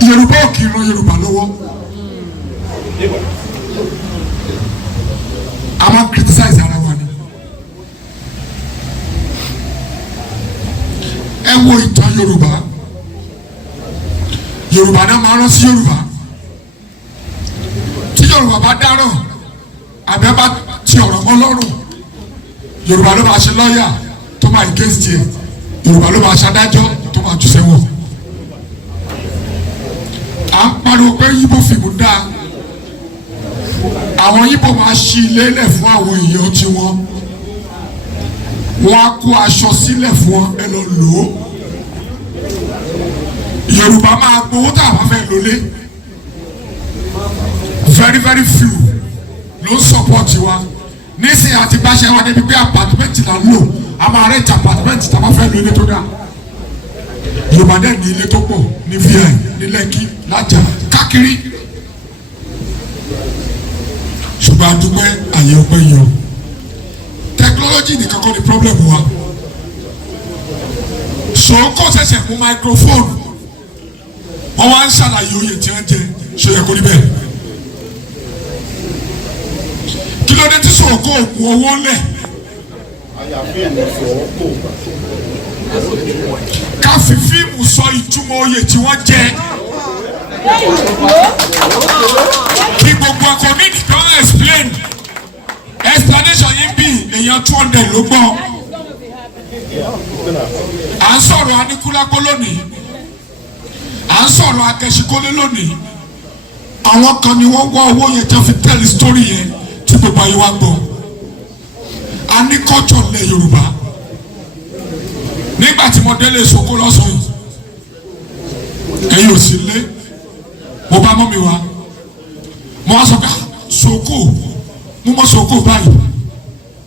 Yoruba ò kì í ran Yorùbá lọ́wọ́. A máa criticize ara wa ni. Ẹ wo ìtàn Yorùbá. Yorùbá náà máa rán sí Yorùbá. Tí Yorùbá bá dáràn, àbẹ́ bá ti ọ̀rọ̀ mọ́ lọ́rùn. Yorùbá ló máa ṣe lọ́ọ̀yà tó máa against ẹ̀. Yorùbá ló máa ṣe adájọ́ tó máa jù sẹ́wọ̀n. À ń pariwo pé Yíbò fìbò dáa. Àwọn Yíbò máa ṣí ilé lẹ̀ fún àwọn èèyàn tiwọn. Wọ́n á kó aṣọ sílẹ̀ fún wọn ẹ lọ lò ó. Yorùbá máa gbowó tá a bá fẹ́ lólé. Very very few ló ń support wa. Nísìnyí àti báṣẹ wa débi pé apartment là ń lò. A máa rent apartment tá a bá fẹ́ lólé tó dáa. Yorùbá dẹ̀ ní ilé tó pọ̀ ní VI ní Lẹ́kì lájà káàkiri. Ṣùgbọ́n àdúgbò àyè ọpẹ́ yìí o. Technology nìkan kọ́ ni problem wa. Sòókò ṣẹ̀ṣẹ̀ mú microphone. Wọ́n wá ń ṣàlàyé oyè tí wọ́n jẹ ṣe yẹ kó rí bẹ́ẹ̀. Kí ló dé tí Sòókò mú owó lẹ̀? Ká fi fíìmù sọ ìtumọ̀ oyè tí wọ́n jẹ. Kí gbogbo community kan explain. Explanation yìí bí èèyàn 200 ló gbọ́. À ń sọ̀rọ̀ Aníkúlápó lónìí. À ń sọ̀rọ̀ Akẹ́ṣikólé lónìí. Àwọn kan ni wọ́n wá owó yẹn tó fi tell story yẹn tí gbogbo ayé wa gbọ́. A ní culture lẹ̀ Yorùbá. Nígbà tí mo délé Soko lọ́sàn yìí, ẹ̀yin ò sí lé, mo bá mọ́ mi wá. Mo wá sọ pé Soko, mo mọ Soko báyìí,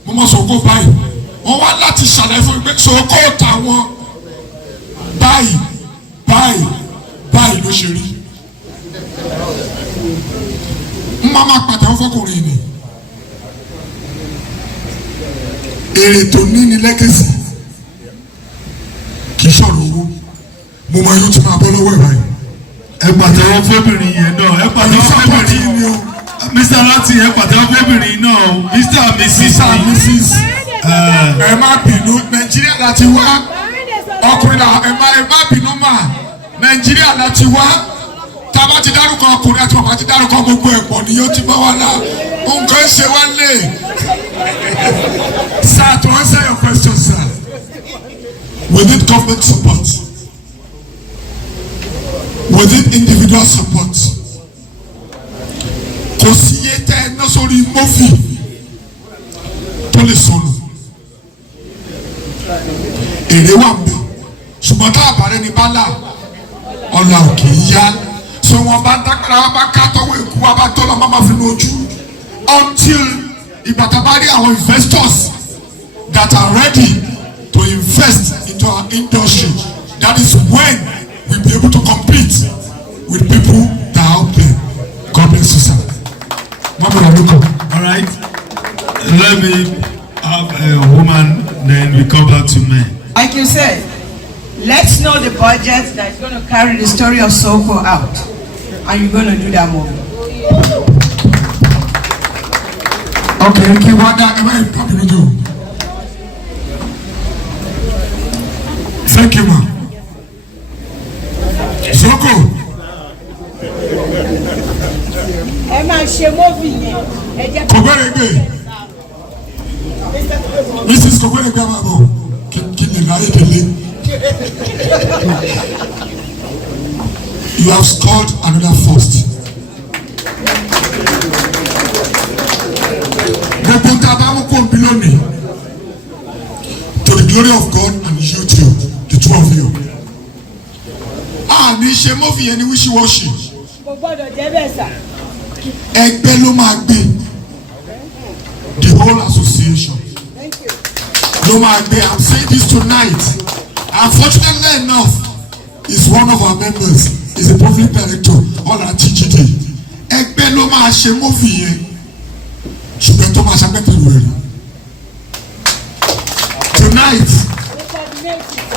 mo mọ Soko báyìí. Wọ́n wá láti ṣàlàyé fún mi pé Soko tàwọn báyìí báyìí báyìí ló ṣe rí. N máa pàtàkì fọkùnrin ni. Èrè tó ní ní lẹ́kẹ̀sì kì í sọ̀rọ̀ owó. Mo máa yóò ti máa bọ́ lọ́wọ́ ẹ̀ báyìí. Ẹ pàtẹ́wọ́ fóbìnrin yẹn náà. Ẹ pàtẹ́wọ́ fóbìnrin yẹn náà. Mr. Lati, ẹ pàtẹ́wọ́ fóbìnrin náà. Mr. Mrs. Ẹ má bínú, Nàìjíríà láti wá. Ọkùnrin náà ẹ má bínú mà. Nàìjíríà láti wá. Tá a bá ti dárúkọ ọkùnrin àti bàbá ti dárúkọ gbogbo ẹ̀pọ̀ ni yóò ti bá wa náà. Nǹkan ṣe wá lé. Sir, to answer your question, sir, we need government support. We need individual support. Kò sí iye tẹ́ ẹ ná sórí mọ́fì tó lè sọnù. Èrè wà mbẹ. Ṣùgbọ́n tá a bá rẹ ní bálà, ọ̀la ò kì í yá. So wọn bá dákàrà wọn bá ká tọwọ́ èkú wọn bá tọ́ lọ máa fi lójú. Until ìgbà tá a bá rí àwọn investors that are ready to invest into our industry, that is when we'll be able to compete with people that are out there. God bless you, sir. All right. Let me have a woman, then we come back to men. Like you said, let's know the budget that's going to carry the story of Soko out. And you're going to do that movie. Okay, okay, what that am I coming to do? Thank you, ma'am. Soko. Ẹ máa ṣe móvì yẹn. Ẹ jẹ́ kí Kògbẹ́rẹ́gbẹ́. Mrs. Kògbẹ́rẹ́gbẹ́ máa bọ̀. Kí ni láyé délé? You have scored another first. Gbogbo ń ta bá mú kó ń bí lónìí. To the glory of God and you two, the two of you. Ní ṣe móvì yẹn ní wíṣíwọ́ṣì. Kò gbọ́dọ̀ jẹ́ bẹ́ẹ̀ sà. Ẹgbẹ́ ló máa gbé. The whole association. Ló máa gbé. I'm saying this tonight. Unfortunately enough, is one of our members. Is a public director on our TGD. Ẹgbẹ́ ló máa ṣe móvì yẹn. Ṣùgbọ́n tó máa ṣàgbẹ́tẹ̀lú ẹ̀rí. Tonight,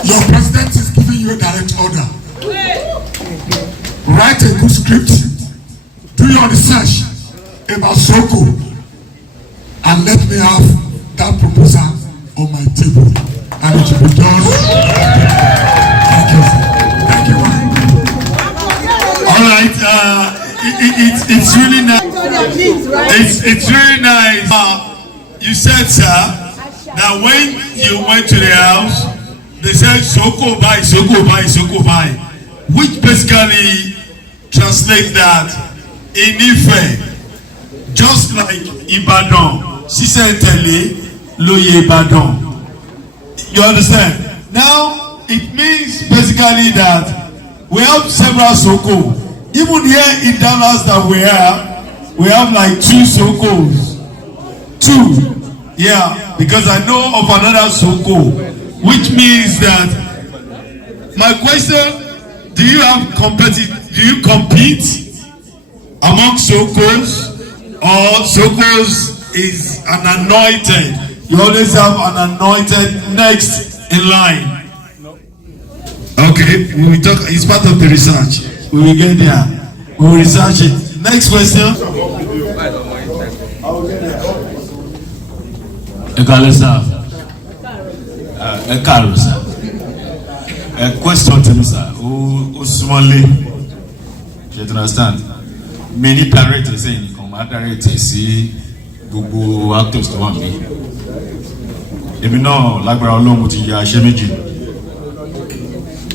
your president is giving you a direct order. write a good script, do your research about Soko, and let me have that proposal on my table, and it will be done. Thank you. Thank you. All right. It's really nice. It's really nice. You said, sir, that when you went to the house, they said Soko buy, Soko buy, Soko buy, which basically translates that in Ife, just like Ibadan, she said Tele, Loye Ibadan. You understand? Now it means basically that we have several Soko. Even here in Dallas that we have like 2 Sokos. 2. Yeah, because I know of another Soko, which means that my question, do you compete among Sokos, or Sokos is an anointed? You always have an anointed next in line. Okay, we will talk, it's part of the research. We will get there. We will research it. Next question. A question to me, sir. Usmali, you understand? Many directors say you come directors see gbogbo actors to one me. Èmi náà lágbára Ọlọ́run mo ti ya aṣẹ́ méjì.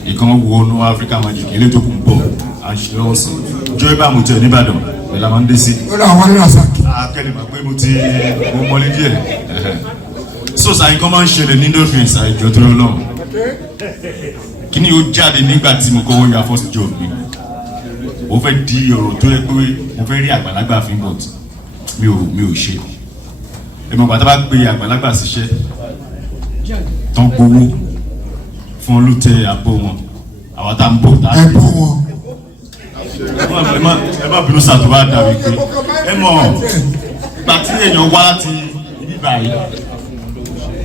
Ìkan wo no African Magic ilé tó kún bọ̀ àṣẹ ọ̀sán. Joy bá mo tẹ̀ ní Ìbàdàn pẹ̀lú àwọn ndé sí. Ó lọ àwọn nínú àṣà. Akẹ́lẹ́ máa pé mo mọ́lé díẹ̀. So sàyìn kan máa ń ṣẹlẹ̀ ní industry ìsàìjọ tó lọ́wọ́. Kí ni ó jáde nígbà tí mo kọ́wọ́ ya first job mi? Ó fẹ́ di ọ̀rọ̀ tó yẹ pé mo fẹ́ rí àgbàlagbà fi bọ̀ mi ò ṣe. Ẹ̀mọ̀ bàtà bá gbé àgbàlagbà síṣẹ́ tán gbowó fún olùtẹ̀ àbọ̀ wọn. Àwọn tá ń bọ̀ tá a ṣe. Ẹ̀bùn wọn. Ẹ má bínú sàtúbà dàbí pé ẹ mọ̀ gbà tí èèyàn wá láti ibi báyìí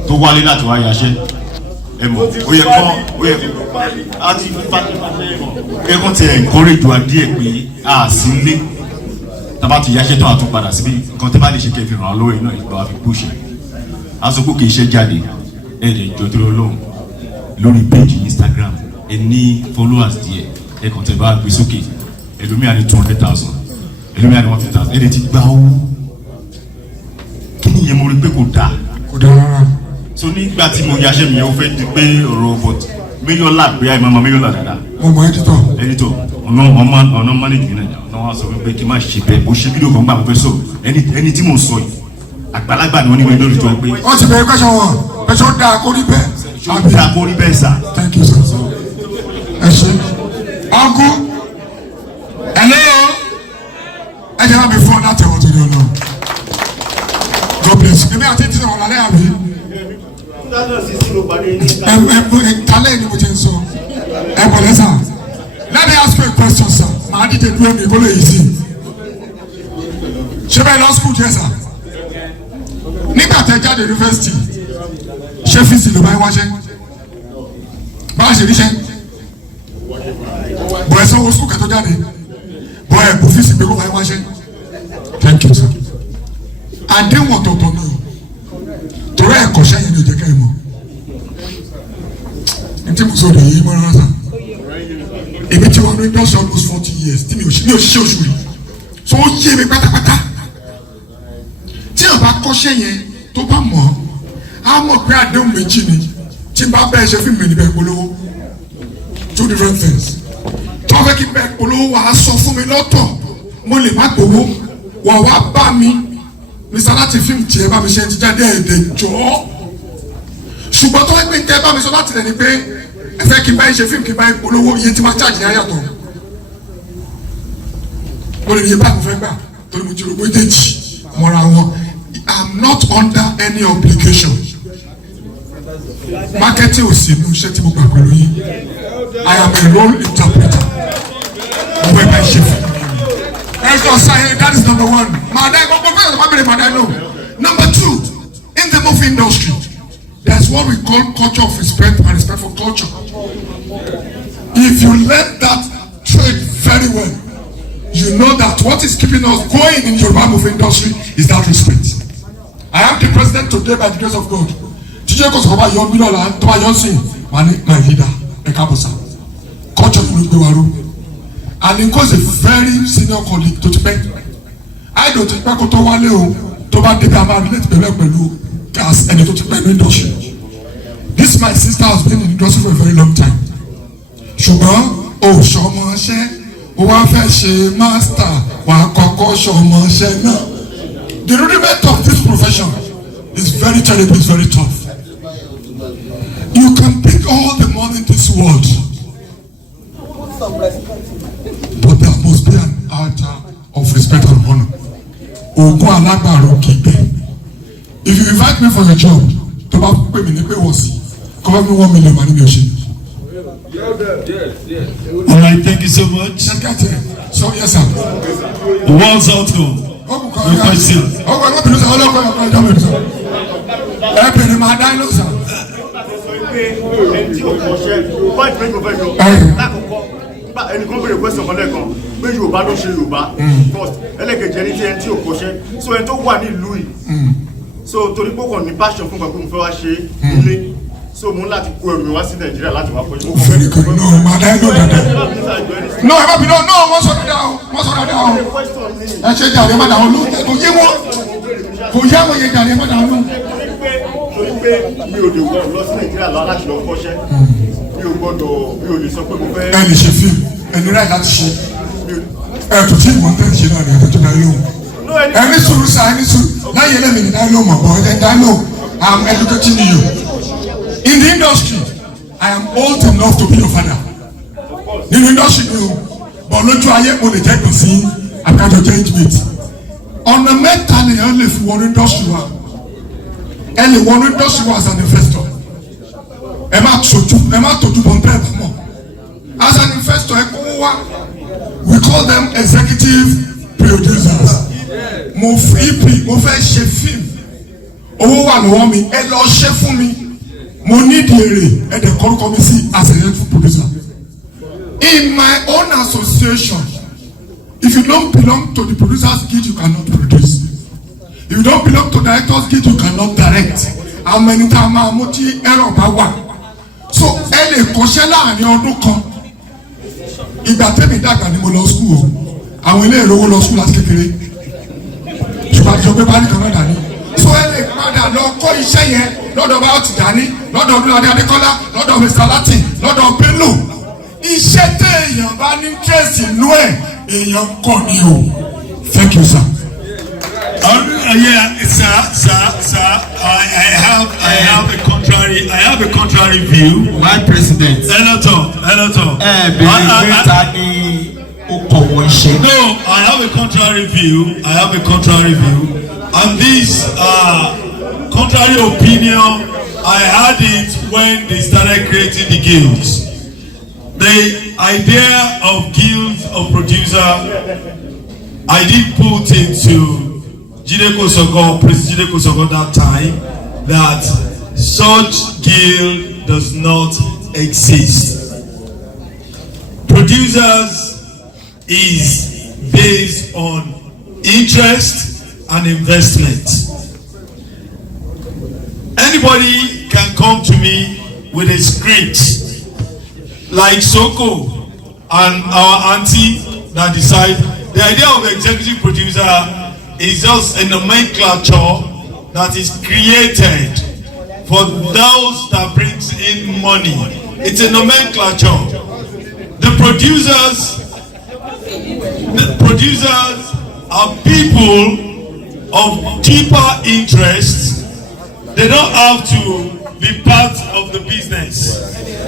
tó wálé láti wá yaṣẹ́ ẹ mọ̀ ó yẹ á ti fàtẹ́fàtẹ́ mọ̀ ó yẹ kó ti encourage wa díẹ̀ pé a sì ń lé tábà ti yaṣẹ́ tán àtún padà síbi nǹkan tẹ́ bá lè ṣe kẹ́ fi ràn án lọ́wọ́ iná ìgbà wa fi push a sọ pé kì í ṣe jáde ẹ lè jọ tó lọ́wọ́ lórí page Instagram ẹ ní followers díẹ̀ ẹ kàn tẹ́ bá gbé sókè ẹlòmíà ní 200,000 ẹlòmíà ní 150,000 ẹ lè ti gba owó kí ni ìyẹn mo rí pé kò dáa. Kò dáa rárá. So nígbà tí mo yaṣẹ́ mi yẹn ó fẹ́ di pé ọ̀rọ̀ but mílíọ̀nà bí i máa mílíọ̀nà dáadáa. Mo mọ editor. Ọ̀nà manager nàìjíríà ọ̀nà wa sọ pé kí n má ṣe bẹ́ẹ̀ bó ṣe fídíò kan gbà mo fẹ́ sọ ẹni tí mo sọ yìí àgbàlagbà ni wọ́n ní wọ́n lórí tó pé. Wọ́n ti bẹ̀rẹ̀ question wọn pẹ̀sọ́ dáa kó rí bẹ́ẹ̀. Ṣé dáa kó rí bẹ́ẹ̀ sà. Thank you sir. Ẹ ṣe. Uncle. Hello. Ẹ jẹ́ bá mi fún ọ láti ẹ̀wọ̀n tó yọ lọ. God bless you. Èmi àti ètí náà wà lálẹ́ àbí. Talẹ́ ni mo ti ń sọ. Ẹ bọ̀ lẹ́sà. Let me ask you a question sir. Màá dìde dúró mi kó lè yí sí. Ṣé bẹ́ẹ̀ lọ school jẹ́ sà? Nígbà tẹ jáde yunifásitì, ṣé fíìsì ló bá ń wáṣẹ́? Báwa ṣe ríṣẹ́? Bọ̀ ẹ̀ sanwó school kẹ́tọ́ jáde. Bọ̀ ẹ̀ kò fíìsì pé kó bá ń wáṣẹ́. Thank you sir. Àdéhùn ọ̀tọ̀ọ̀tọ̀ náà. Torí ẹ̀kọ́ sẹ́yìn ni ò jẹ́ ká ẹ mọ̀. N tí mo sọ lè yí mọ́ra sá. Èmi tí wọ́n ní industry almost 40 years tí mi ò ṣiṣẹ́ oṣù rí. So ó yé mi pátápátá. Tí o bá kọ́ṣẹ́ yẹn tó bá mọ̀ á mọ̀ pé àdéhùn méjì ni tí n bá bẹ́ẹ̀ ṣe fíìmù mi níbẹ̀ polówó. 2 different things. Tó fẹ́ kí n bẹ́ẹ̀ polówó wà á sọ fún mi lọ́tọ̀. Mo lè má gbowó. Wà wá bá mi. Mr. Lati fíìmù tiẹ̀ bá mi ṣe ti jáde ẹ̀ẹ́dẹ̀ jọ́. Ṣùgbọ́n tó wá pé nǹkan ẹ bá mi sọ láti rẹ̀ ni pé ẹ fẹ́ kí n bá yín ṣe fíìmù kí n bá yín polówó iye tí máa ṣáàjì ní ayàtọ̀. Mo lè ní iye báyìí mo fẹ́ gbà torí mo ti rò méjèèjì mọ́ra wọn. I'm not under any obligation. Marketing ò sí inú iṣẹ́ tí mo gbà pẹ̀lú yín. I am a role interpreter. Mo fẹ́ bá yín ṣe fíìmù. Ẹ̀sọ́ sáyẹn that is number 1. Màdá ẹ̀ gbọ́dọ̀ fẹ́ràn tó bá bẹ̀rẹ̀ màdá ẹ̀ lò. Number 2, in the movie industry, there's what we call culture of respect and respect for culture. If you learn that trade very well, you know that what is keeping us going in Yoruba movie industry is that respect. I am the president today by the grace of God. TJ Kosoba Yobilola, Toba Yosin, my leader, Ekabosa. Culture Nuguaru. And in cause a very senior colleague to Tibet. I don't think back to Waleo, Toba Debama, relate Belu, as any to Tibet industry. This my sister has been in the industry for a very long time. Sugar, oh, Shomashe. Wọ́n fẹ́ ṣe master wà kọ́kọ́ ṣọmọṣẹ́ náà. The rudiment of this profession is very terrible, it's very tough. You can pick all the money in this world, but there must be an altar of respect and honor. Ogun alágbàro kìgbé. If you invite me for a job, tó bá pè mí ní pé wọ́n sí, cover me 1 million money mi ò ṣe. All right, thank you so much. So yes, sir. The walls out to your question. ẹnìkan bèrè question kan lẹ́ẹ̀kan pé Yorùbá ló ṣe Yorùbá first ẹlẹ́kẹ̀jẹ̀ ní ti ẹni tí ò kọ́ṣẹ́ so ẹni tó wà ní ìlú yìí so torí pé kò ní passion fún gbàgbé mo fẹ́ wá ṣe ilé so mo ń láti kó ẹrù mi wá sí Nàìjíríà láti wá kọ́ṣẹ́. Very good. No, madam, no, dada. No, ẹ má bí no, wọ́n sọ dada o, wọ́n sọ dada o. Ẹ ṣe jàre má dà wọn ló, kò yé wọn, kò yá wọn yé jàre má dà wọn ló. Torí pé mi ò lè wọ lọ sí Nàìjíríà lọ láti lọ kọ́ṣẹ́, mi ò gbọ́dọ̀, mi ò lè sọ pé mo fẹ́. Ẹ lè ṣe fíìmù, ẹni ráì láti ṣe. Ẹ tó tí ìmọ̀ tẹ́ ṣe náà ni ẹ tó dá lóhùn. Ẹni sùúrù sa, ẹni sùúrù, láyé lẹ́mìí ní dá lóhùn mọ̀ bọ́ ẹ dá lóhùn, I'm educating you. In the industry, I am old enough to be your father. In the industry, but lójú ayé mo lè jẹ́ gbèsè àkájọ jẹ́ intimate. Ọ̀nà mẹ́ta ni ẹ lè fi wọnú industry wa. Ẹ lè wọnú industry wa as an investor. Ẹ má tójú bọ̀ nbẹ́ ẹ̀ mọ̀. As an investor, ẹ kó wá. We call them executive producers. Mo fẹ́ ṣe fíìmù. Owó wà lọ́wọ́ mi, ẹ lọ ṣe fún mi. Mo need èrè ẹ̀dẹ̀ kọ́rọ́kọ́ mi sí as a helpful producer. In my own association, if you don't belong to the producers guild, you cannot produce. If you don't belong to the directors guild, you cannot direct. How many times mo ti ẹ̀rọ bá wà? So ẹ lè kọ́ṣẹ́ láàrin ọdún kan. Ìgbà tẹ́mi dàgbà ni mo lọ school o. Àwọn ilé ìlówó lọ school láti kékeré. Ṣùgbọ́n àti ọgbẹ́ bá nìkan náà dání. So ẹ lè padà lọ kọ́ iṣẹ́ yẹn lọ́dọ̀ bá ọtí dání lọ́dọ̀ Olúwadé Adékọ́lá lọ́dọ̀ Mr. Lati lọ́dọ̀ Bello. Iṣẹ́ tẹ èèyàn bá ní kẹ́sì inú ẹ̀ èèyàn kọ́ ni o. Thank you, sir. Yeah, sir. I have a contrary view. My president. Senator. No, I have a contrary view. And this contrary opinion, I had it when they started creating the guilds. The idea of guilds of producer, I did put into President Jide Kosoko that time, that such guild does not exist. Producers is based on interest and investment. Anybody can come to me with a script like Soko and our auntie that decide. The idea of executive producer is just a nomenclature that is created for those that brings in money. It's a nomenclature. The producers are people of deeper interests. They don't have to be part of the business.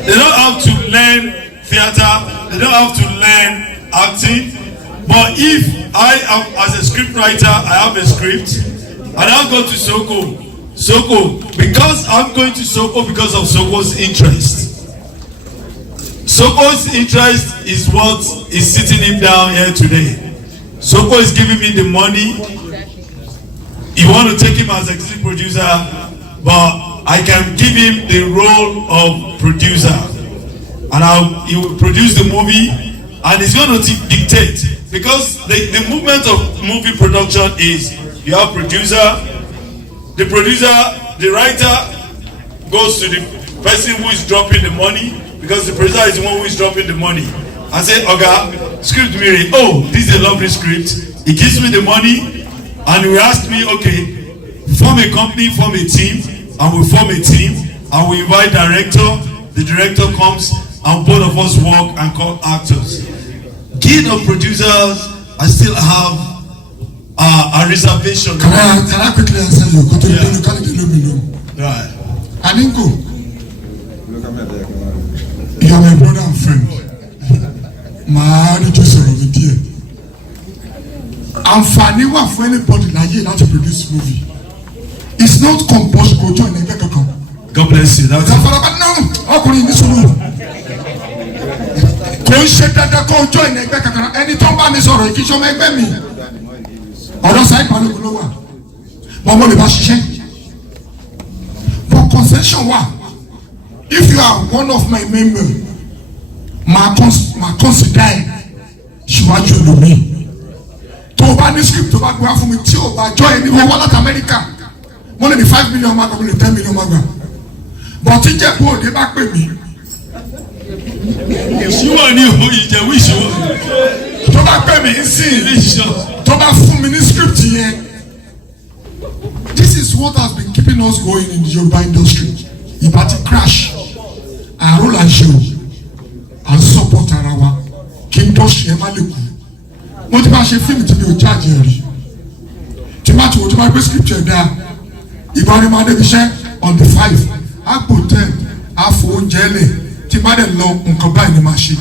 They don't have to learn theater. They don't have to learn acting. But if I am, as a script writer, I have a script, and I'll go to Soko, because I'm going to Soko because of Soko's interest. Soko's interest is what is sitting him down here today. Soko is giving me the money. You want to take him as executive producer, but I can give him the role of producer, and he will produce the movie, and it's going to dictate, because the movement of movie production is you have producer, the writer goes to the person who is dropping the money, because the producer is the one who is dropping the money, and say, "Oga, script me. Oh, this is a lovely script." He gives me the money, and he asks me, "Okay, form a company, form a team," and we form a team, and we invite director. The director comes, and both of us work and call actors. Guild of producers, I still have a reservation. Can I quickly answer you? Go to the Right. Aninko, you are my brother and friend. My reduce over there. Àǹfààní wà fún anybody láyé láti produce movie. It's not compulsory to join ẹgbẹ́ kankan. God bless you. That's Afolabi no, ọkùnrin ní sùúrù. Kò ń ṣe dandan kó join ẹgbẹ́ kankan. Ẹni tó ń bá mi sọ̀rọ̀ kì í ṣọmọ ẹgbẹ́ mi. Ọ̀rọ̀ sáyé balógun ló wà. Mo lè bá ṣiṣẹ́. But concession wà. If you are one of my members, ma consider ẹ ṣíwájú lómi. Tó o bá ní script tó bá gbé wá fún mi tí o bá join ní owó láti Amẹ́ríkà, mo lè ní 5 million máa gbà, mo lè 10 million máa gbà. But tí Ìjẹ̀bú Òde bá pè mí. Ìṣíwọ̀ ni òun Ìjẹ̀bú ìṣíwọ̀. Tó bá pè mí sí tó bá fún mi ní script yẹn. This is what has been keeping us going in the Yoruba industry. Ìbá ti crash, àrùn là ń ṣe o, à ń support ara wa, kí industry ẹ má lè kú. Mo ti bá ṣe fíìmù tí mi ò charge ẹ rí. Tí bá ti wò tí bá gbé script ẹ dáa, ìbá rí máa débi iṣẹ́ on the 5, àpò 10, àfò oúnjẹ lẹ̀, tí bá dẹ̀ lọ nǹkan báyìí ni màá ṣe.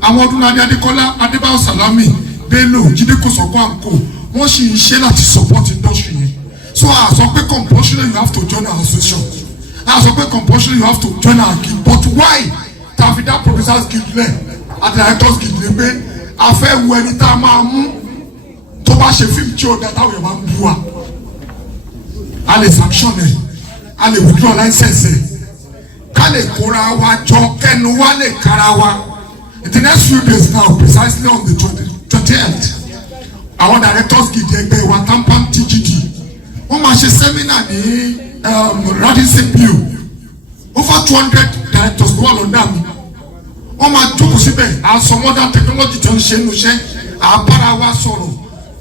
Àwọn Ọdúnladé Adékọ́lá, Adébáyọ̀ Sàlámì, Bello, Jídé Kòsọ́kọ́ àǹkó, wọ́n sì ń ṣe láti support industry yẹn. So I sọ pé compulsory you have to join our association. I sọ pé compulsory you have to join our guild. But why? Tàbí dá producers guild lẹ̀, àti directors guild lẹ̀ pé a fẹ́ wo ẹni tá a máa mú tó bá ṣe fíìmù tí ó dá táwọn èèyàn máa ń bú wa. A lè sanction ẹ̀, a lè withdraw license ẹ̀, ká lè kóra wa jọ kẹ́nu wa lè kára wa. In the next few days now, precisely on the 20th, àwọn directors guild ẹgbẹ́ wa TAMPAN TGD wọ́n máa ṣe seminar ní Radisson Blu. Over 200 directors ló wà lọ́dà mi. Wọ́n máa jókòó síbẹ̀, àsọ modern technology tó ń ṣe é nu iṣẹ́, àbára wa sọ̀rọ̀.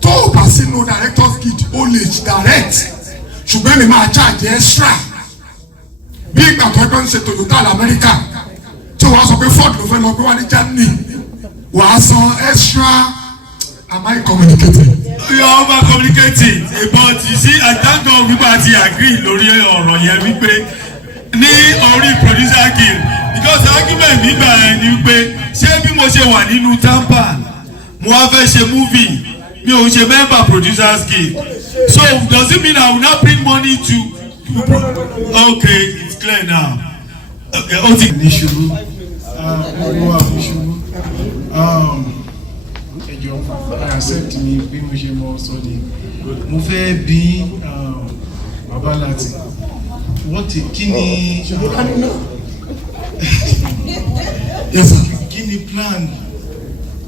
Tó o bá sínú directors guild, o lè direct. Ṣùgbọ́n mi máa charge extra. Bí ìgbà tó ẹgbẹ́ ń ṣe Toyota l'Amẹ́ríkà, tí wàá sọ pé Ford ló fẹ́ lọ gbé wá ní Germany, wàá san extra. Am I communicating? You are over communicating, but you see, I thank God people àti agree lórí ọ̀rọ̀ yẹn wípé ní orí producer guild, because argument mi gbà ẹ ni wípé ṣé bí mo ṣe wà nínú TAMPAN mo wá fẹ́ ṣe movie mi ò ṣe member producers guild, so does it mean I will not bring money to okay, it's clear now. Ó ti ní ṣubú olúwa mi ṣubú ẹjọ accept mi bí mo ṣe mọ sọ ni mo fẹ́ bí baba Lati kí ni kí ni plan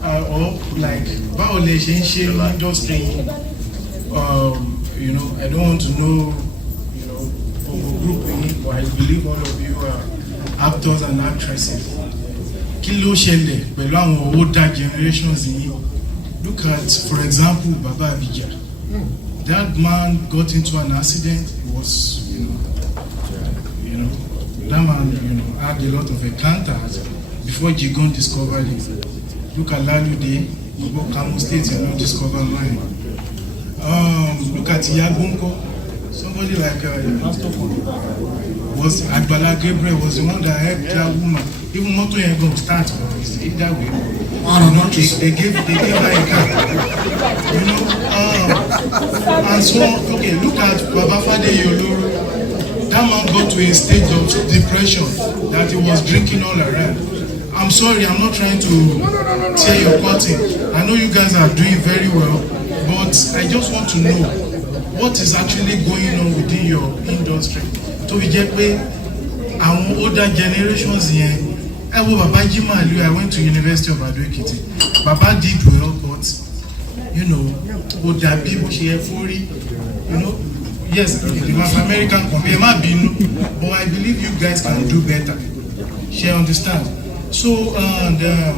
or like báwo lè ṣe ń ṣe industry you know, I don't want to know, you know, for group but I believe all of you are actors and actresses. Kí ló ṣẹlẹ̀ pẹ̀lú àwọn older generations yìí? Look at, for example, Baba Abija. That man got into an accident. He was, you know, that man, had a lot of encounters before Jigon discovered him. Look at Lalude, Kamo State, discovered mine. Look at Yagunko. Somebody like was Agbala Gabriel was the one that helped that woman. Even Moto Yangon start that way. They gave her a car. And so okay, look at Baba Fade Oloworo. That man got to a stage of depression that he was drinking all around. I'm sorry, I'm not trying to tear your curtain. I know you guys are doing very well, but I just want to know what is actually going on within your industry. To be just way, our older generations here, Baba Jimalu, I went to University of Ado-Ekiti. Baba did well, but you know, Odabi Boshefuri, you know, yes, the American company, but I believe you guys can do better. She understand. So okay,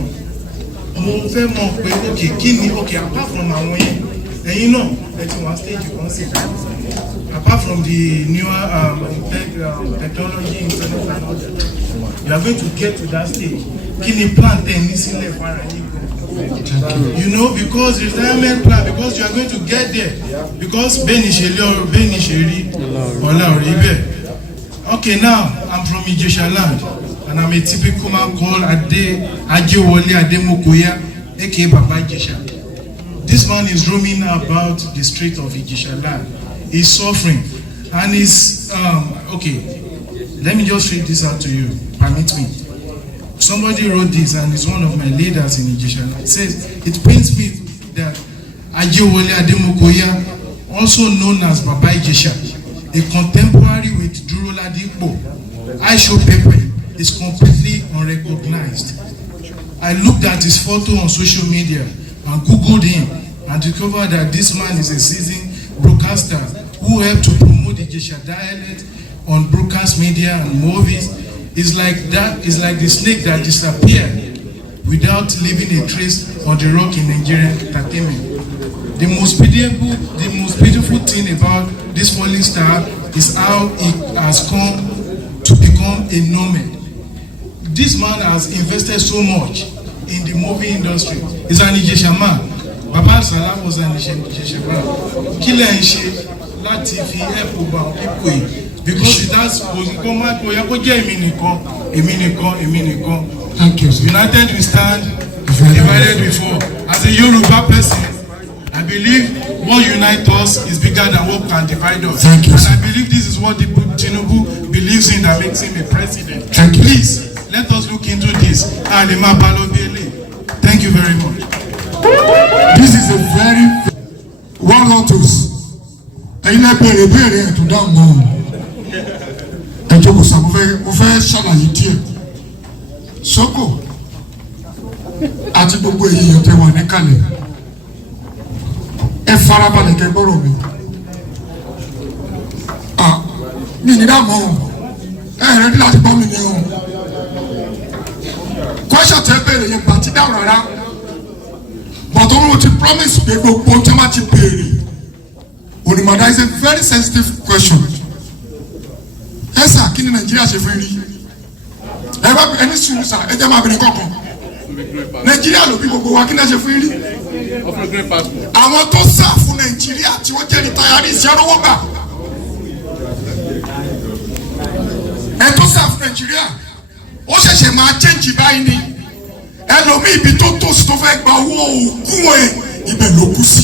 apart from our way, and you know, that one stage you can see. Apart from the newer technology, internet and all that, you are going to get to that stage. You know, because retirement plan, because you are going to get there. Because okay, now I'm from Ijesha land, and I'm a typical man called Ajewole Ademokoya, aka Baba Ijesha. This man is roaming about the street of Ijesha land. He's suffering, and he's okay. Let me just read this out to you. Permit me. Somebody wrote this, and it's one of my leaders in Ijesha. It says, it pains me that Ajewole Ademokoya, also known as Baba Ijesha, a contemporary with Duro Ladipo, Aisho Pepe, is completely unrecognized. I looked at his photo on social media and Googled him and discovered that this man is a seasoned broadcaster who helped to promote the Ijesha dialect on broadcast media and movies. It's like the snake that disappeared without leaving a trace on the rock in Nigerian entertainment. The most beautiful thing about this falling star is how it has come to become a nomad. This man has invested so much in the movie industry. He's an Ijesha man. Baba Salam was an Ijesha man. Killer Lati fi help people. Because it has Thank you, sir. United we stand, divided we fall. As a Yoruba person, I believe what unites us is bigger than what can divide us. Thank you, and sir. I believe this is what Tinubu believes in that makes him a president. Thank you. Please, let us look into this. Thank you very much. This is a very one or two. To down ẹjọ́ kò sá mo fẹ́ ṣàlàyé díẹ̀ Soko àti gbogbo èèyàn tẹ́ wà níkàlẹ̀ ẹ farabalẹ̀ kẹ́ gbọ́rọ̀ mi mi ní dààmú ẹ rẹ́dí láti gbọ́ mi ní o kọ́ṣọ̀ tẹ́ bèrè yẹn gbà tí dáhùn rárá bọ̀tọ̀ wọn ti promise pé gbogbo tí wọ́n ti bèrè onímọ̀dá is a very sensitive question. Esa kí ni Nàìjíríà ṣe fún rí ẹ bá ẹni sùúrù sá ẹ jẹ́ máa bẹ̀rẹ̀ kọ̀ọ̀kan Nàìjíríà ló bí gbogbo wa kí ni ẹ ṣe fún rí àwọn tó sá fún Nàìjíríà tí wọ́n jẹ́ rìtáyárì iṣẹ́ lọ́wọ́ gbà ẹ tó sá fún Nàìjíríà ó ṣẹ̀ṣẹ̀ máa change báyìí ni ẹlòmíì ibi tó tòsí tó fẹ́ gba owó òògùn ẹ̀ ibẹ̀ ló kú sí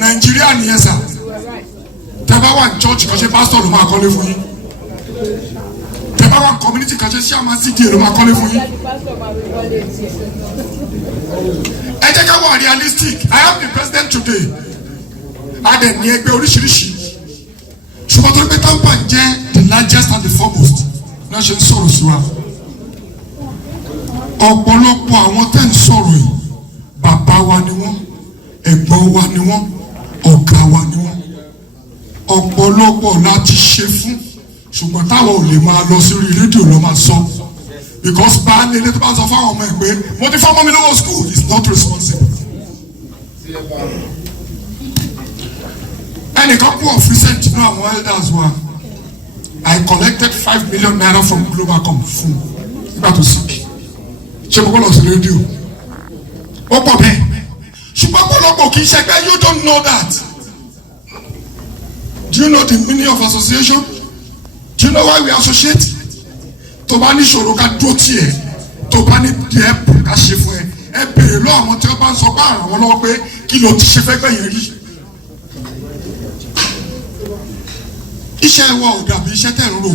Nàìjíríà nìyẹn sá tẹ́ bá wà ní church kan ṣe pásítọ̀ ló máa kọ́lé fún yín. Our community can just share my city and my calling for you. I think I want realistic. I am the president today. Adenrele oríṣiríṣi. Ṣùgbọ́n tó ń pẹ́ TAMPAN jẹ́ the largest and the foremost. Náà ṣe ń sọ̀rọ̀ sí wa. Ọ̀pọ̀lọpọ̀ àwọn tẹ́ ń sọ̀rọ̀ yìí. Bàbá wa ni wọ́n. Ẹ̀gbọ́n wa ni wọ́n. Ọ̀gá wa ni wọ́n. Ọ̀pọ̀lọpọ̀ láti ṣe fún. Ṣùgbọ́n táwọn ò lè máa lọ sórí rédíò lọ máa sọ because baálé ilé tó bá ń sọ fáwọn ọmọ ẹ pé mo ti fọmọ mi lọ́wọ́ school is not responsible. ẹnìkan kú ọ̀fíìsẹ̀ntì náà àwọn elders wa I collected 5 million naira from Globacom fún nígbà tó sick ṣé mo kọ́ lọ sí rédíò ó pọ̀ bẹ́ẹ̀ ṣùgbọ́n pọ̀lọpọ̀ kì í ṣẹgbẹ́ you don't know that. Do you know the meaning of association? Do you know why we associate? Tó bá ní ìṣòro ká dúró tiẹ̀, tó bá ní díẹ̀ ká ṣe fún ẹ. Ẹ bèrè lọ àwọn tí wọ́n bá ń sọ pé àràn wọn lọ́wọ́ pé kí ló ti ṣe fẹ́gbẹ́ yẹn rí. Iṣẹ́ wa ò dàbí iṣẹ́ tẹ̀ ń rò.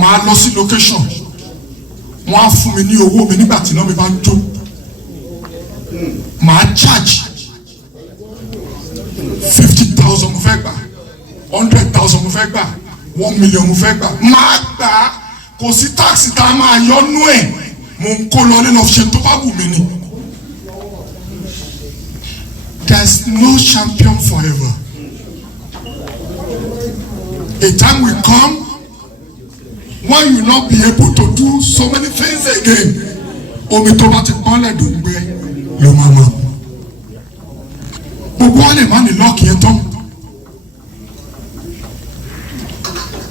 Màá lọ sí location. Wọ́n á fún mi ní owó mi nígbà tí iná mi bá ń jó. Màá charge 50,000 mo fẹ́ gbà, 100,000 mo fẹ́ gbà, 1 million mo fẹ́ gbà. Máa gbà kò sí táàsì tá a máa yọ nú ẹ̀ mo ń kó lọ nínú ọ̀ṣẹ́ tó bá wù mí ni. There's no champion forever. A time will come when you will not be able to do so many things again. Omi tó bá ti pọ́n lẹ́dùn gbé ló máa mọ̀. Gbogbo wa lè má ní lọ́ọ̀kì ẹ̀ tán.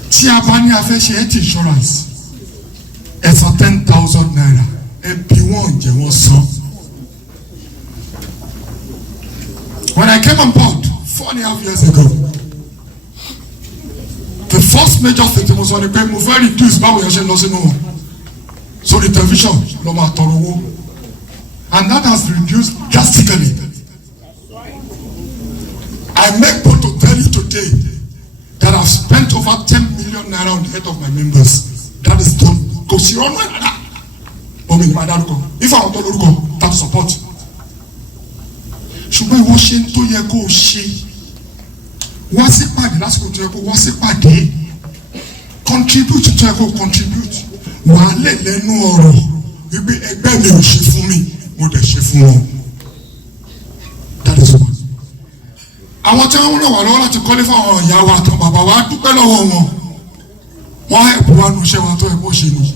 Tí a bá ní a fẹ́ ṣe health insurance, ẹ san 10,000 naira, ẹ bí wọ́n jẹ́ wọ́n san. When I came on board 4.5 years ago, the first major thing was on the pay, move very reduce báwo yẹn ṣe lọ sínú wọn. So the television ló máa tọrọ owó, and that has reduced drastically. I make bold to tell you today that I've spent over 10 million naira on the head of my members. That is done. Kò sí ọ̀nà ìlànà. Omi ni màá dárúkọ. If àwọn tó lórúkọ, that support. Ṣùgbọ́n ìwọ ṣe ń tó yẹ kó o ṣe. Wá sí pàdé lásìkò tó yẹ kó wá sí pàdé. Contribute tó yẹ kó contribute. Wàá lè lẹ́nu ọ̀rọ̀ wípé ẹgbẹ́ mi ò ṣe fún mi, mo dẹ̀ ṣe fún wọn. That is one. Àwọn tí wọ́n ràn wá lọ́wọ́ láti kọ́lé fún àwọn ìyá wa àtàwọn bàbá wa dúpẹ́ lọ́wọ́ wọn. Wọ́n ẹ̀bùn wa nu iṣẹ́ wa tó ẹ̀kọ́ ṣe ni.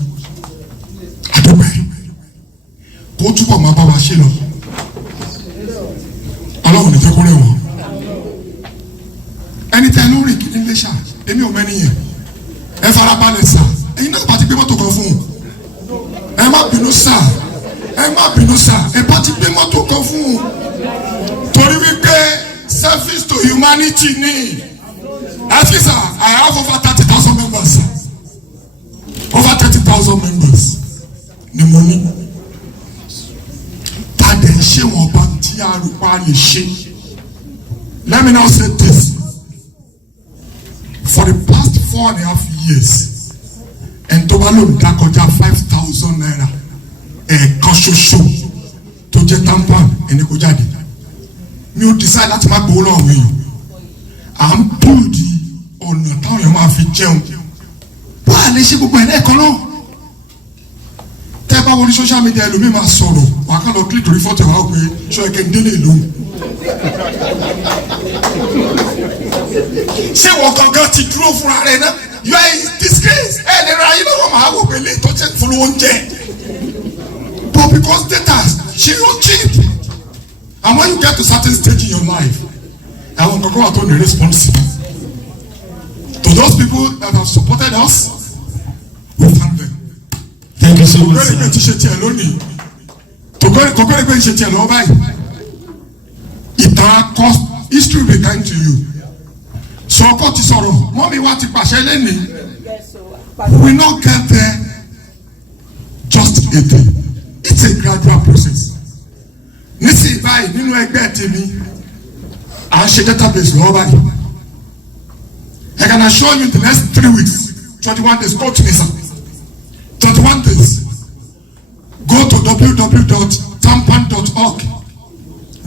Àdúpẹ́ kó túbọ̀ máa bá wa ṣe lọ. Ọlọ́run ní fẹ́kúrẹ́ wọn. Ẹni tẹ́ ló rìn kí ní léṣà, èmi ò mẹ́ni yẹn. Ẹ farabalẹ̀ sà, ẹ̀yin náà bá ti gbé mọ́tò kan fún un. Ẹ má bínú sà, ẹ má bínú sà, ẹ bá ti gbé mọ́tò kan fún un. Torí wípé service to humanity ni. Afisa, I have over 30,000 members. Over 30,000 members. Ni mo ní. Tàdé ṣé wọn bá tí arúgbó lè ṣe. Let me now say this. For the past 4.5 years, ẹni tó bá lòun dá kọjá 5,000 naira ẹ̀ẹ̀kan ṣoṣo tó jẹ́ TAMPAN ẹni kó jáde. Mi ò decide láti má gbowó lọ́wọ́ èèyàn. À ń build ọ̀nà táwọn èèyàn máa fi jẹun. Wọ́n á lè ṣe gbogbo ẹ̀ lẹ́ẹ̀kan náà. Tẹ́ bá wọlé social media ẹlòmíì máa sọ̀rọ̀ wàá kàn lọ click lórí fọ́tò wa pé ṣọ́ ẹ̀kẹ́ ń délé lóhùn. Ṣé wọ́n gangan ti dúró fúnra rẹ̀ náà? You are in disgrace. Ẹ lè ra ayé lọ́wọ́ màá wò pé lè tó jẹ́ fún oúnjẹ. But because data ṣe yóò cheap. And when you get to certain stage in your life, I want to go out on the responsible. To those people that have supported us, we thank them. Thank you so much. Kòkòrò ìgbẹ́ ti ṣe tiẹ̀ lónìí. Kòkòrò ìgbẹ́ ti ṣe tiẹ̀ lọ́wọ́ báyìí. Ìtàn akọ history will be kind to you. Sọ̀kọ́ ti sọ̀rọ̀, mọ́mí wa ti pàṣẹ lẹ́nìí. We will not get there just a day. It's a gradual process. Nísìnyí báyìí nínú ẹgbẹ́ tèmi à ń ṣe database lọ́wọ́ báyìí. I can assure you in the next 3 weeks 21 days go to me sir 21 days go to www.tampan.org in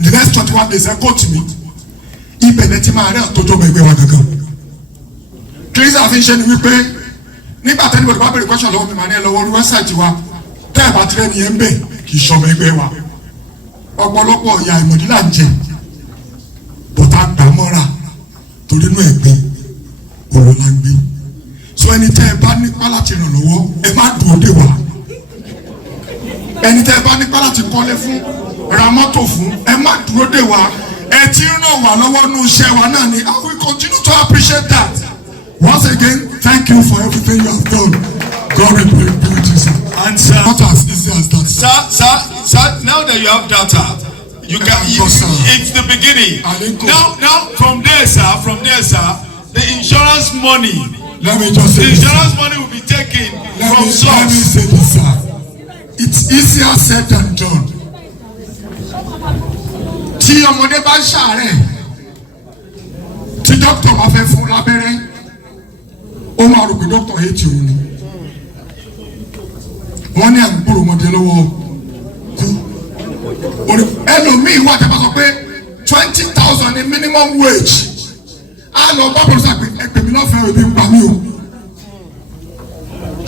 the next 21 days go to me ibẹ̀ ní ti máa rí àtọ́jọ́ ọmọ ẹgbẹ́ wa gangan. Clerics àfi ń ṣe ni wípé nígbà tẹ́lẹ̀ bọ̀dọ̀ bá bèrè question lọ́wọ́ mi màá ní ẹ lọ́wọ́ orí wẹ́bsáìtì wa tẹ́ ẹ̀ bá tirẹ̀ nìyẹn ń bẹ̀ kì í ṣọmọ ẹgbẹ́ wa. Ọ̀pọ̀lọpọ̀ ìyá ìmọ̀dí là ń jẹ bọ̀tà gbàmọ́ra torí inú ẹ̀gbin òun la ń gbé. So ẹni tẹ́ ẹ bá nípa láti ràn lọ́wọ́ ẹ má dùn òde wa. Ẹni tẹ́ ẹ bá nípa láti kọ́lé fún ra mọ́tò fún ẹ má dúró dè wa. Ẹ ti ràn wá lọ́wọ́ nínú iṣẹ́ wa náà ni and we continue to appreciate that. Once again, thank you for everything you have done. God will be with you sir. And sir, Not as easy as that sir. Sir, now that you have data, it's the beginning. Now from there, sir, the insurance money. Let me just say the insurance money will be taken from source. Let me say this, sir. It's easier said than done. Tí ọmọdé bá ń ṣàárẹ̀, tí dókítà bá fẹ́ fún lábẹ́rẹ́, ó máa rò pé dókítà yé ti òun ni. Wọ́n ní àgbòrò ọmọdé lọ́wọ́ kú. Ẹlòmíì wà tẹ́ bá sọ pé 20,000 ní minimum wage. Á lọ bá bọ̀dọ̀ sàgbé ẹgbẹ̀mí lọ́fẹ̀ẹ́ òbí ń pa mí o.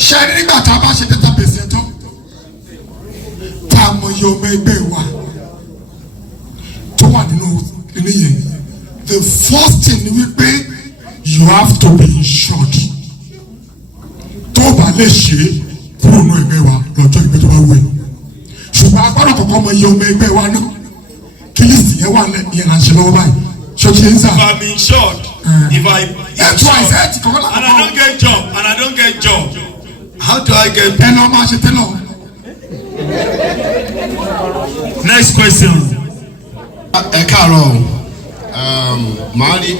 ṣe nígbà tá a bá ṣe database yẹn tán tá a mọ iye ọmọ ẹgbẹ́ wa tó wà nínú kíní yẹn the first thing ni wípé you have to be insured tó o bá lè ṣe kúrò nínú ẹgbẹ́ wa lọ́jọ́ ìgbẹ́ tó bá wù ẹ́ ṣùgbọ́n agbọ́dọ̀ kọ̀ọ̀kan mọ iye ọmọ ẹgbẹ́ wa náà kí list yẹn wà yẹn là ń ṣe lọ́wọ́ báyìí ṣọ́ọ̀ṣì ń sà. If I'm insured, if I and I don't get job, how do I get? ẹ lọ máa ṣe tẹ́lọ̀. Next question. Ẹ káàárọ̀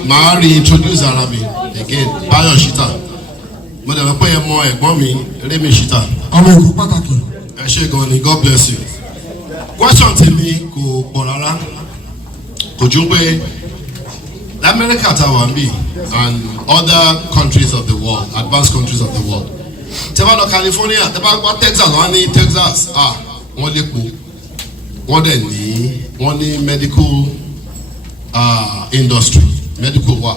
màá reintroduce ara mi again Bayo Shita mo dẹ̀ mọ̀ pé ẹ mọ ẹ̀gbọ́n mi Remi Shita. ọmọ ìlú pàtàkì. ẹ ṣé gan ni God bless you. Question tèmi kò pọ̀ rárá kò ju pé America ta wà mí and other countries of the world advanced countries of the world tẹ́ bá lọ California tẹ́ bá wá Texas wọ́n ní Texas wọ́n lépo wọ́n ní medical industry medical wa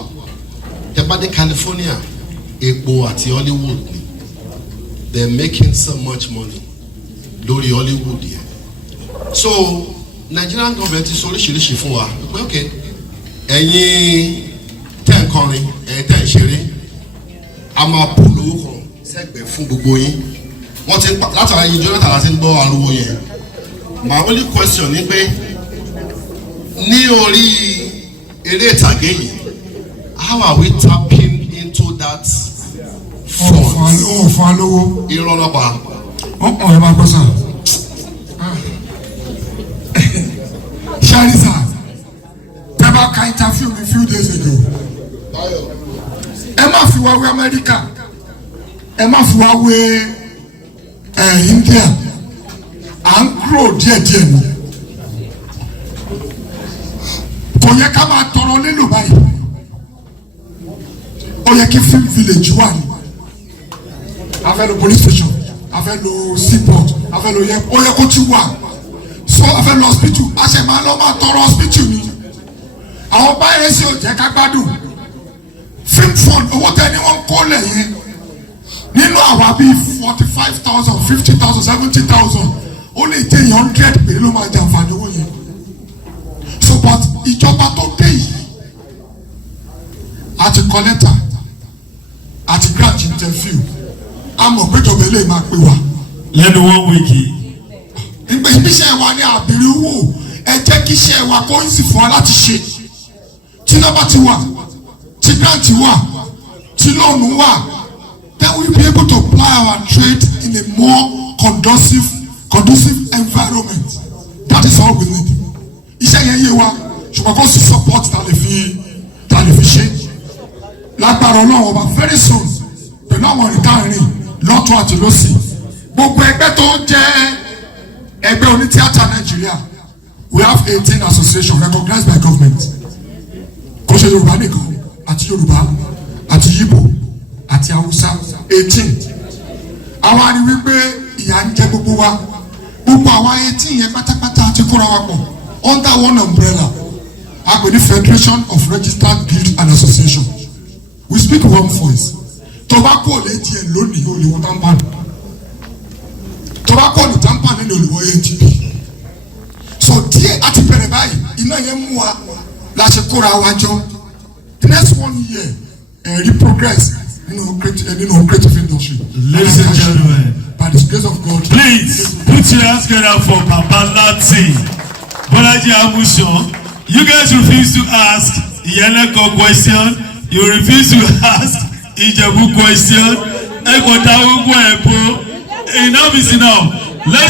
tẹ́ bá dé California epo àti Hollywood ni they're making so much money lórí Hollywood yẹn so Nigerian government ti sọ oríṣiríṣi fún wa pé okay ẹ̀yin tẹ́ ń kọrin ẹ̀yin tẹ́ ń ṣeré a máa pò lówó kan sẹ́gbẹ̀ẹ́ fún gbogbo yín wọ́n ti látara yín Jonathan láti ń gbọ́ ariwo yẹn my only question ni pé ní orí eré ìtàgé yìí how are we tapping into that fund? ọ̀fọ̀ alówó. irọ́ ọlọ́pàá. ọ̀pọ̀ ẹ̀ máa gbọ́ sà. ṣáàrì sà tẹ́ bá ka interview mi few days ago ẹ má fi wá wé Amẹ́ríkà ẹ má fi wá wé India à ń grow díẹ̀díẹ̀ ni kò yẹ ká máa tọrọ lélo báyìí ó yẹ kí film village wà ní a fẹ́ lo police station a fẹ́ lo seaport a fẹ́ lo yẹ ó yẹ kó ti wà so a fẹ́ lo hospital a ṣe máa lọ máa tọrọ hospital ni àwọn báyìí ṣe ò jẹ́ ká gbádùn film fund owó tẹ́ ni wọ́n kó lẹ̀ yẹn nínú àwa bíi 45,000 50,000 70,000 ó lè jẹ́ 100 péré ló máa jẹ àǹfààní owó yẹn so but ìjọba tó dé yìí àti kọ lẹ́tà àti grant interview a mọ̀ pé ìjọba eléyìí máa pè wá. lẹ́nu one week yìí. ibiṣẹ́ wa ní àbẹ̀rẹ̀ owó ẹ jẹ́ kí iṣẹ́ wa kó ń sì fún wa láti ṣe tí nọ́mbà ti wà tí grant wà tí lóònù wà then we be able to apply our trade in a more conducive environment that is all we need. iṣẹ́ yẹn yé wa ṣùgbọ́n kó sì support ta lè fi ṣe lágbára Ọlọ́run ọba very soon pẹ̀lú àwọn ìdáhìnrín lọ́tún àti lọ́sì gbogbo ẹgbẹ́ tó ń jẹ́ ẹgbẹ́ onítíátà Nàìjíríà we have 18 associations recognized by government kò ṣe Yorùbá nìkan àti Yorùbá àti Yíbò àti Haúsá 18 àwa ni wípé ìyà ń jẹ gbogbo wa gbogbo àwa 18 yẹn pátápátá àti kóra wa pọ̀ under one umbrella a pè ní Federation of Registered Guild and Association we speak one voice tobacco lè tiẹ̀ lónìí ó lè wọ TAMPAN tobacco ní TAMPAN ní olùwọ́ ANTP so díẹ̀ àti bẹ̀rẹ̀ báyìí iná yẹn mú wa la ṣe kóra wa jọ the next 1 year ẹ̀rí progress nínú creative industry. Ladies and gentlemen, by the grace of God. Please put your hands together for Papa Lati. Bolaji Amusan, you guys refuse to ask Iyaneko question. You refuse to ask Ijebu question. Enough is enough.